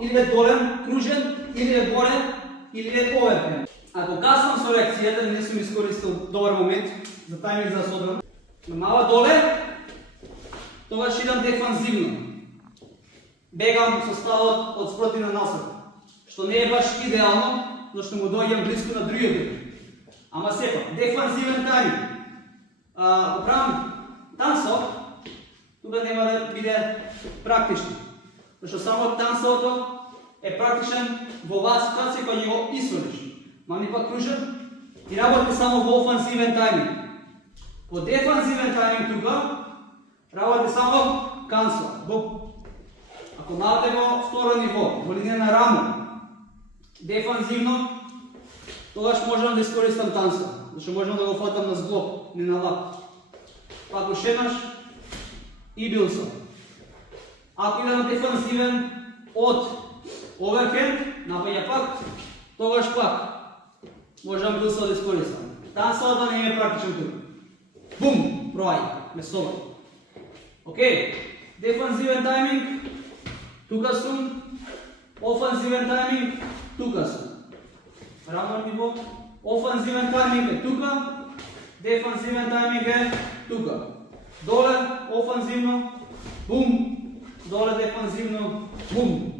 или е долен, кружен, или е горе, или е оверхенд. Ако каснам со реакцијата, не сум искористил добар момент за тајминг за содран. Мала доле, тогаш идам дефанзивно. Бегам со ставот од спротивна насока, што не е баш идеално, зашто му доаѓам близко на другиот. Ама сепак, дефанзивен тајминг. Управам тансок, тука нема да биде практично, зашто само тансокото е практичен во оваа ситуација кога ќе го исфрлиш. Мами пак кружен и работи само во офанзивен тајминг. По дефанзивен тајминг тука работи само кансо. Ако наоде во второ ниво, во линија на рамо, дефанзивно, тогаш можам да искористам тансо, зашто можам да го фатам на зглоб, не на лап. Пак ушеднаш и билсо. Ако идам дефанзивен од оверхенд, напаѓа пак, тогаш пак можам билсо да искористам. Тансото не е практичен тук. Бум! Провај, ме собај. Океј, дефанзивен тајминг, тука сум, офанзивен тајминг, тука сум. Рамо ниво, офанзивен тајминг е тука, дефанзивен тајминг е тука. Доле, офанзивно, бум, доле дефанзивно, бум.